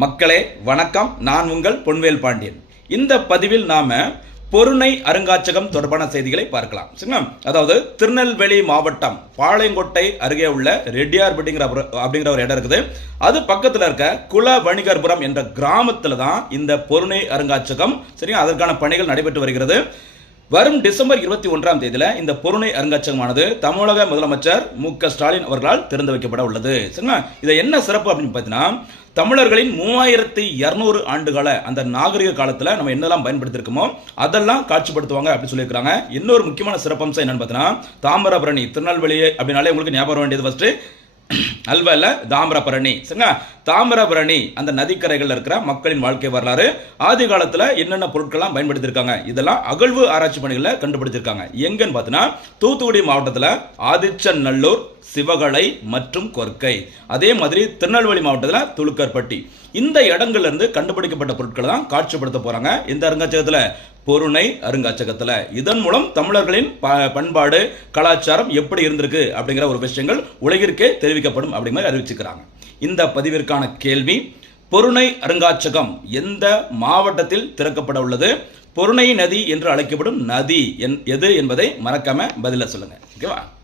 மக்களே வணக்கம். நான் உங்கள் பொன்வேல் பாண்டியன். இந்த பதிவில் நாம பொருணை அருங்காட்சியகம் தொடர்பான செய்திகளை பார்க்கலாம். சரிங்களா? அதாவது திருநெல்வேலி மாவட்டம் பாளையங்கோட்டை அருகே உள்ள ரெட்டியார்பட்டிங்கிற ஒரு இடம் இருக்குது. அது பக்கத்தில் இருக்க குல வணிகர்புரம் என்ற கிராமத்தில் தான் இந்த பொருணை அருங்காட்சியகம் சரிங்களா அதற்கான பணிகள் நடைபெற்று வருகிறது. வரும் டிசம்பர் 21ஆம் தேதியில இந்த பொருணை அருங்காட்சியகமானது தமிழக முதலமைச்சர் மு.க. ஸ்டாலின் அவர்களால் திறந்து வைக்கப்பட உள்ளது. சரிங்களா? இதை என்ன சிறப்பு அப்படின்னு பார்த்தீங்கன்னா, தமிழர்களின் 3200 ஆண்டுகால அந்த நாகரிக காலத்தில் நம்ம என்னெல்லாம் பயன்படுத்திருக்கோமோ அதெல்லாம் காட்சிப்படுத்துவாங்க அப்படின்னு சொல்லியிருக்காங்க. இன்னொரு முக்கியமான சிறப்பம்சம் என்னன்னு பார்த்தீங்கன்னா, தாமிரபரணி திருநெல்வேலி அப்படின்னாலே உங்களுக்கு ஞாபகம் வர வேண்டியது ஃபர்ஸ்ட் அல்வா இல்ல தாமிரபரணி. சரிங்களா? தாமிரபரணி அந்த நதிக்கரைகள் இருக்கிற மக்களின் வாழ்க்கை வரலாறு, ஆதி காலத்துல என்னென்ன பொருட்கள்லாம் பயன்படுத்தியிருக்காங்க இதெல்லாம் அகழ்வு ஆராய்ச்சி பணிகளை கண்டுபிடிச்சிருக்காங்க. எங்கன்னு பார்த்தீங்கன்னா, தூத்துக்குடி மாவட்டத்தில் ஆதிச்சநல்லூர், சிவகலை மற்றும் கொர்க்கை, அதே மாதிரி திருநெல்வேலி மாவட்டத்தில் துளுக்கர்பட்டி, இந்த இடங்கள்ல இருந்து கண்டுபிடிக்கப்பட்ட பொருட்களை தான் காட்சிப்படுத்த போறாங்க இந்த அருங்காட்சியகத்தில், பொருணை அருங்காட்சியகத்தில். இதன் மூலம் தமிழர்களின் பண்பாடு கலாச்சாரம் எப்படி இருந்திருக்கு அப்படிங்கிற ஒரு விஷயங்கள் உலகிற்கே தெரிவிக்கப்படும் அப்படிங்கிற அறிவிச்சுக்கிறாங்க. இந்த பதிவிற்கான கேள்வி, பொருணை அருங்காட்சியகம் எந்த மாவட்டத்தில் திறக்கப்பட உள்ளது? பொருணை நதி என்று அழைக்கப்படும் நதி எது என்பதை மறக்காம பதில சொல்லுங்க. ஓகேவா?